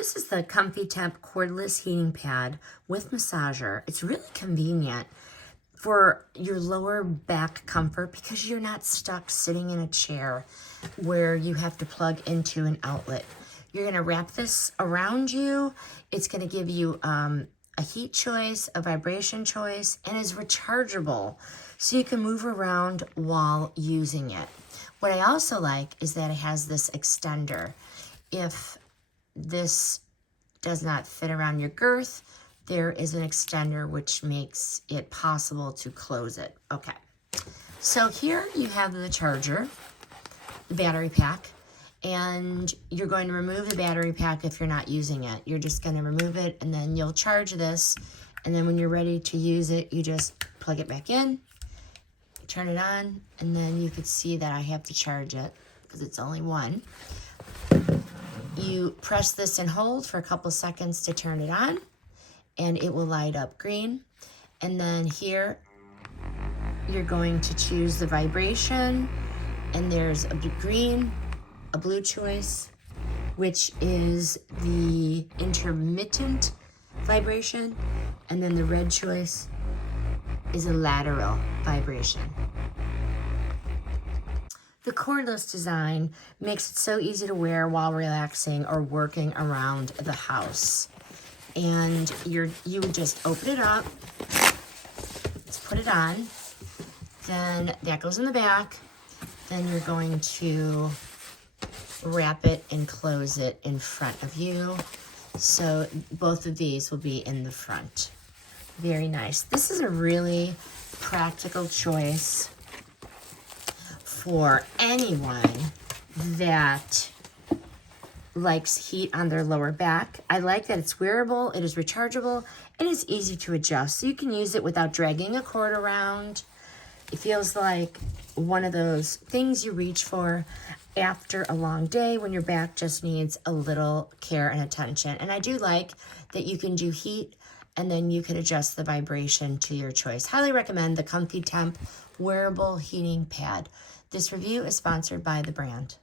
This is the Comfytemp Cordless Heating Pad with massager. It's really convenient for your lower back comfort because you're not stuck sitting in a chair where you have to plug into an outlet. You're gonna wrap this around you. It's gonna give you a heat choice, a vibration choice, and is rechargeable. So you can move around while using it. What I also like is that it has this extender. If this does not fit around your girth, there is an extender which makes it possible to close it. Okay, so here you have the charger, the battery pack, and you're going to remove the battery pack if you're not using it. You're just going to remove it and then you'll charge this, and then when you're ready to use it, you just plug it back in, turn it on, and then you could see that I have to charge it because it's only one. You press this and hold for a couple seconds to turn it on, and it will light up green. And then here, you're going to choose the vibration, and there's a green, a blue choice, which is the intermittent vibration, and then the red choice is a lateral vibration. The cordless design makes it so easy to wear while relaxing or working around the house. And you would just open it up, let's put it on, then that goes in the back, then you're going to wrap it and close it in front of you. So both of these will be in the front. Very nice. This is a really practical choice for anyone that likes heat on their lower back. I like that it's wearable, it is rechargeable, and it's easy to adjust. So you can use it without dragging a cord around. It feels like one of those things you reach for after a long day when your back just needs a little care and attention. And I do like that you can do heat and then you can adjust the vibration to your choice. Highly recommend the Comfytemp Wearable Heating Pad. This review is sponsored by the brand.